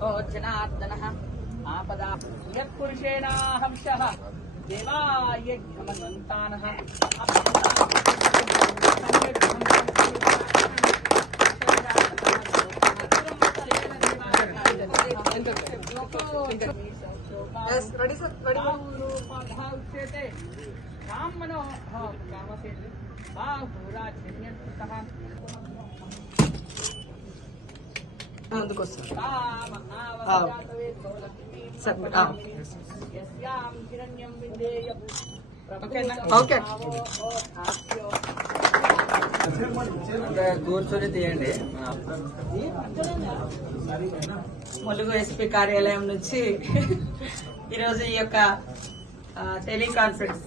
भगो जनार्दनः आपदा यत्पुरुषेणाहंसः देवायज्ञमन्तानः Yes, ready sir, ready. उच्यते राम मनो कामसे बाहुराजन्यस्तः ఓకేనా? ఓకే. కూర్చొని తీయండి ములుగు ఎస్పీ కార్యాలయం నుంచి ఈరోజు ఈ యొక్క టెలికాన్ఫరెన్స్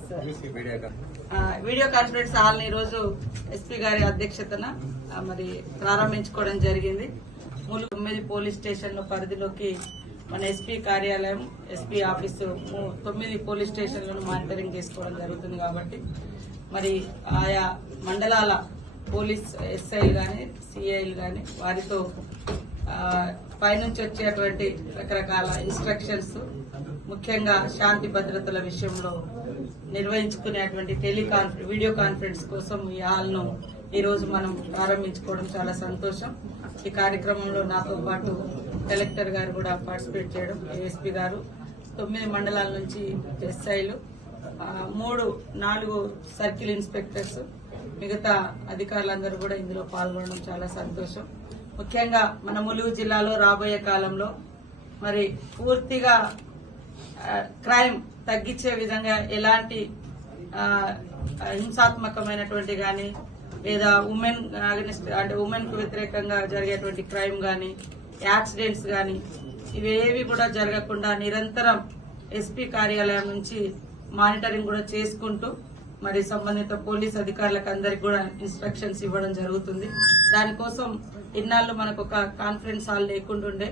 వీడియో కాన్ఫరెన్స్ హాల్ ఈరోజు ఎస్పీ గారి అధ్యక్షతన మరి ప్రారంభించుకోవడం జరిగింది తొమ్మిది పోలీస్ స్టేషన్ల పరిధిలోకి మన ఎస్పీ కార్యాలయం ఎస్పీ ఆఫీసు తొమ్మిది పోలీస్ స్టేషన్లను మానిటరింగ్ చేసుకోవడం జరుగుతుంది కాబట్టి మరి ఆయా మండలాల పోలీస్ ఎస్ఐలు కానీ సిఐలు కానీ వారితో పైనుంచి వచ్చేటువంటి రకరకాల ఇన్స్ట్రక్షన్స్ ముఖ్యంగా శాంతి భద్రతల విషయంలో నిర్వహించుకునేటువంటి టెలికాన్ఫరెన్స్ వీడియో కాన్ఫరెన్స్ కోసం ఈ హాల్ను ఈరోజు మనం ప్రారంభించుకోవడం చాలా సంతోషం. ఈ కార్యక్రమంలో నాతో పాటు కలెక్టర్ గారు కూడా పార్టిసిపేట్ చేయడం ఏఎస్పీ గారు తొమ్మిది మండలాల నుంచి ఎస్ఐలు మూడు నాలుగు సర్కిల్ ఇన్స్పెక్టర్స్ మిగతా అధికారులందరూ కూడా ఇందులో పాల్గొనడం చాలా సంతోషం. ముఖ్యంగా మన ములుగు జిల్లాలో రాబోయే కాలంలో మరి పూర్తిగా క్రైమ్ తగ్గించే విధంగా ఎలాంటి హింసాత్మకమైనటువంటి కానీ లేదా ఉమెన్ అగనిస్ట్ అంటే ఉమెన్కు వ్యతిరేకంగా జరిగేటువంటి క్రైమ్ కానీ యాక్సిడెంట్స్ కానీ ఇవేవి కూడా జరగకుండా నిరంతరం ఎస్పీ కార్యాలయం నుంచి మానిటరింగ్ కూడా చేసుకుంటూ మరి సంబంధిత పోలీస్ అధికారులకు అందరికి కూడా ఇన్స్ట్రక్షన్స్ ఇవ్వడం జరుగుతుంది. దానికోసం ఇన్నాళ్ళు మనకు ఒక కాన్ఫరెన్స్ హాల్ లేకుండుండే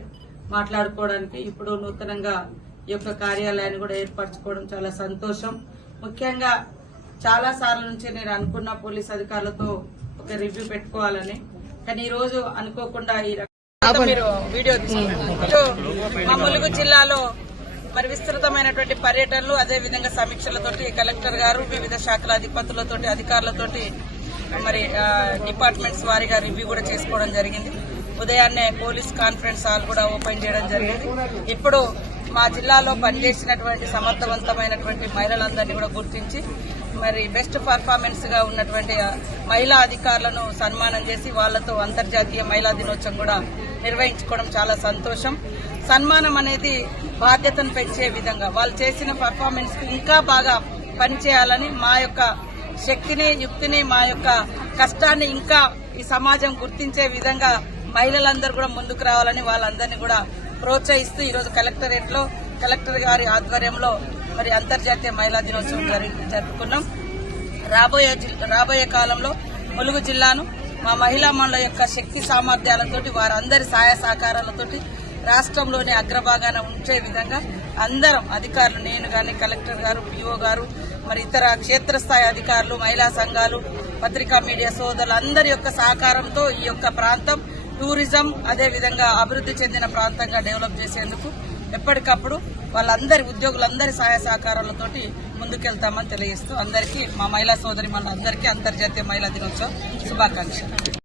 మాట్లాడుకోవడానికి ఇప్పుడు నూతనంగా ఈ యొక్క కార్యాలయాన్ని కూడా ఏర్పరచుకోవడం చాలా సంతోషం. ముఖ్యంగా చాలా సార్ల నుంచి నేను అనుకున్న పోలీస్ అధికారులతో ఒక రివ్యూ పెట్టుకోవాలని. కానీ ఈ రోజు అనుకోకుండా ఈ రకంగా మీరు వీడియో తీసుకున్నారు. మా ములుగు జిల్లాలో మరి విస్తృతమైనటువంటి పర్యటనలు అదే విధంగా సమీక్షలతోటి కలెక్టర్ గారు వివిధ శాఖల అధిపతులతోటి అధికారులతోటి మరి డిపార్ట్మెంట్స్ వారీగా రివ్యూ కూడా చేసుకోవడం జరిగింది. ఉదయాన్నే పోలీస్ కాన్ఫరెన్స్ హాల్ కూడా ఓపెన్ చేయడం జరిగింది. ఇప్పుడు మా జిల్లాలో పనిచేసినటువంటి సమర్థవంతమైనటువంటి మహిళలందరినీ కూడా గుర్తించి మరి బెస్ట్ పర్ఫార్మెన్స్గా ఉన్నటువంటి మహిళా అధికారులను సన్మానం చేసి వాళ్ళతో అంతర్జాతీయ మహిళా దినోత్సవం కూడా నిర్వహించుకోవడం చాలా సంతోషం. సన్మానం అనేది బాధ్యతను పెంచే విధంగా వాళ్ళు చేసిన పర్ఫార్మెన్స్ ఇంకా బాగా పనిచేయాలని మా యొక్క శక్తిని యుక్తిని మా యొక్క కష్టాన్ని ఇంకా ఈ సమాజం గుర్తించే విధంగా మహిళలందరూ కూడా ముందుకు రావాలని వాళ్ళందరినీ కూడా ప్రోత్సహిస్తూ ఈరోజు కలెక్టరేట్లో కలెక్టర్ గారి ఆధ్వర్యంలో మరి అంతర్జాతీయ మహిళా దినోత్సవం జరుపుకున్నాం. రాబోయే జిల్- రాబోయే కాలంలో ములుగు జిల్లాను మా మహిళా మండల యొక్క శక్తి సామర్థ్యాలతోటి వారందరి సహాయ సహకారాలతోటి రాష్ట్రంలోని అగ్రభాగాన ఉంచే విధంగా అందరం అధికారులు నేను గాని కలెక్టర్ గారు పిఓ గారు మరి ఇతర క్షేత్రస్థాయి అధికారులు మహిళా సంఘాలు పత్రికా మీడియా సోదరులు అందరి యొక్క సహకారంతో ఈ యొక్క ప్రాంతం టూరిజం అదే విధంగా అభివృద్ధి చెందిన ప్రాంతంగా డెవలప్ చేసేందుకు ఎప్పటికప్పుడు వాళ్ళందరి ఉద్యోగులందరి సహాయ సహకారాలతోటి ముందుకెళ్తామని తెలియజేస్తూ అందరికీ మా మహిళా సోదరి మన అందరికీ అంతర్జాతీయ మహిళా దినోత్సవం శుభాకాంక్షలు.